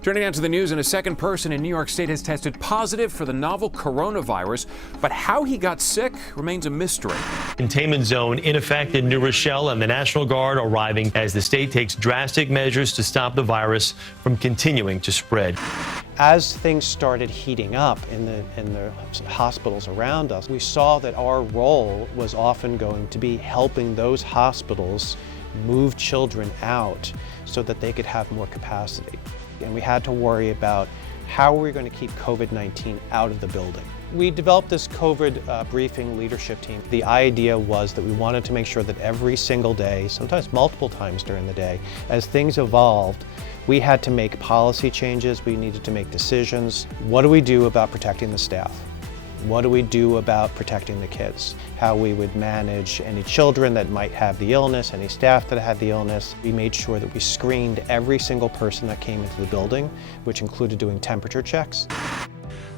Turning now to the news, and a second person in New York State has tested positive for the novel coronavirus, but how he got sick remains a mystery. Containment zone in effect in New Rochelle, and the National Guard arriving as the state takes drastic measures to stop the virus from continuing to spread. As things started heating up in the hospitals around us, we saw that our role was often going to be helping those hospitals move children out so that they could have more capacity. And we had to worry about how are we going to keep COVID-19 out of the building. We developed this COVID briefing leadership team. The idea was that we wanted to make sure that every single day, sometimes multiple times during the day, as things evolved, we had to make policy changes, we needed to make decisions. What do we do about protecting the staff? What do we do about protecting the kids? How we would manage any children that might have the illness, any staff that had the illness. We made sure that we screened every single person that came into the building, which included doing temperature checks.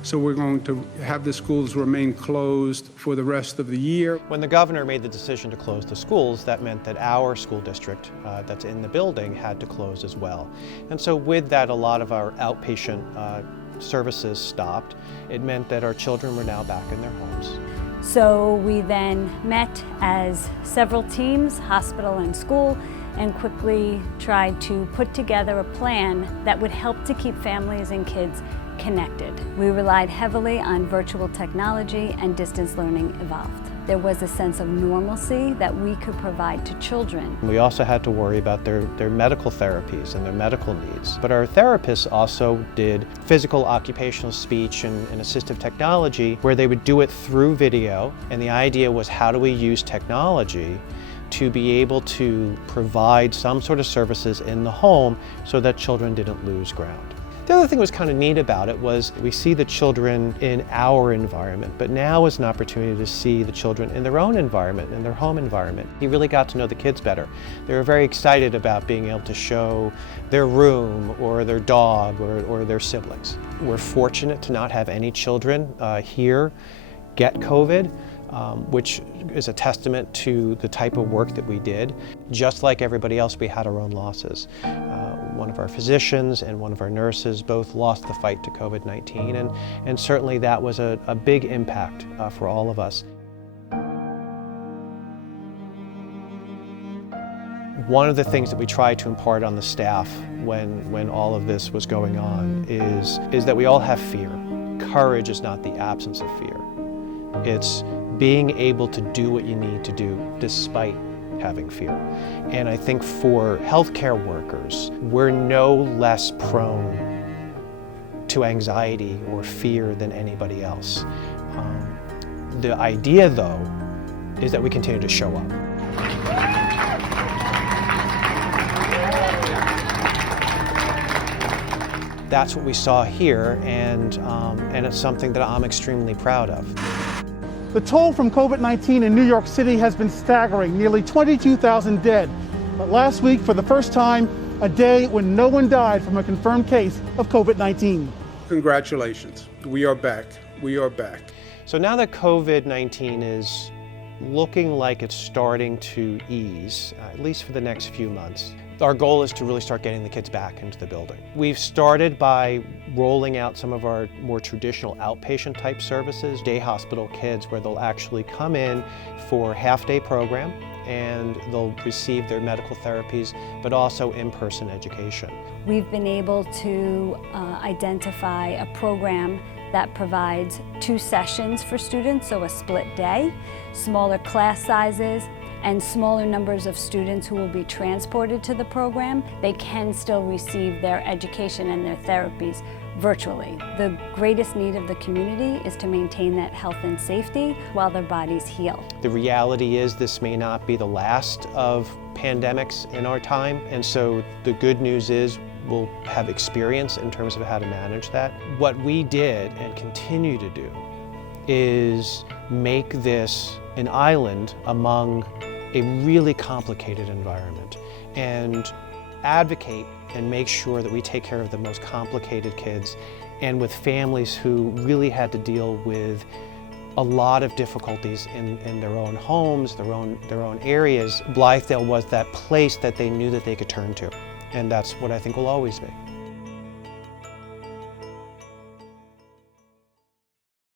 So we're going to have the schools remain closed for the rest of the year. When the governor made the decision to close the schools, that meant that our school district that's in the building had to close as well. And so with that, a lot of our outpatient services stopped. It meant that our children were now back in their homes. So we then met as several teams, hospital and school, and quickly tried to put together a plan that would help to keep families and kids connected. We relied heavily on virtual technology, and distance learning evolved. There was a sense of normalcy that we could provide to children. We also had to worry about their medical therapies and their medical needs. But our therapists also did physical, occupational speech and assistive technology where they would do it through video. And the idea was, how do we use technology to be able to provide some sort of services in the home so that children didn't lose ground. The other thing that was kind of neat about it was we see the children in our environment, but now is an opportunity to see the children in their own environment, in their home environment. You really got to know the kids better. They were very excited about being able to show their room or their dog or their siblings. We're fortunate to not have any children here get COVID. Which is a testament to the type of work that we did. Just like everybody else, we had our own losses. One of our physicians and one of our nurses both lost the fight to COVID-19, and certainly that was a big impact for all of us. One of the things that we tried to impart on the staff when all of this was going on is that we all have fear. Courage is not the absence of fear. It's being able to do what you need to do despite having fear. And I think for healthcare workers, we're no less prone to anxiety or fear than anybody else. The idea, though, is that we continue to show up. That's what we saw here, and it's something that I'm extremely proud of. The toll from COVID-19 in New York City has been staggering, nearly 22,000 dead. But last week, for the first time, a day when no one died from a confirmed case of COVID-19. Congratulations. We are back. We are back. So now that COVID-19 is looking like it's starting to ease, at least for the next few months, our goal is to really start getting the kids back into the building. We've started by rolling out some of our more traditional outpatient type services, day hospital kids, where they'll actually come in for a half-day program and they'll receive their medical therapies, but also in-person education. We've been able to identify a program that provides 2 sessions for students, so a split day, smaller class sizes, and smaller numbers of students who will be transported to the program. They can still receive their education and their therapies virtually. The greatest need of the community is to maintain that health and safety while their bodies heal. The reality is this may not be the last of pandemics in our time, and so the good news is we'll have experience in terms of how to manage that. What we did and continue to do is make this an island among a really complicated environment and advocate and make sure that we take care of the most complicated kids and with families who really had to deal with a lot of difficulties in their own homes, their own areas. Blythedale was that place that they knew that they could turn to, and that's what I think will always be.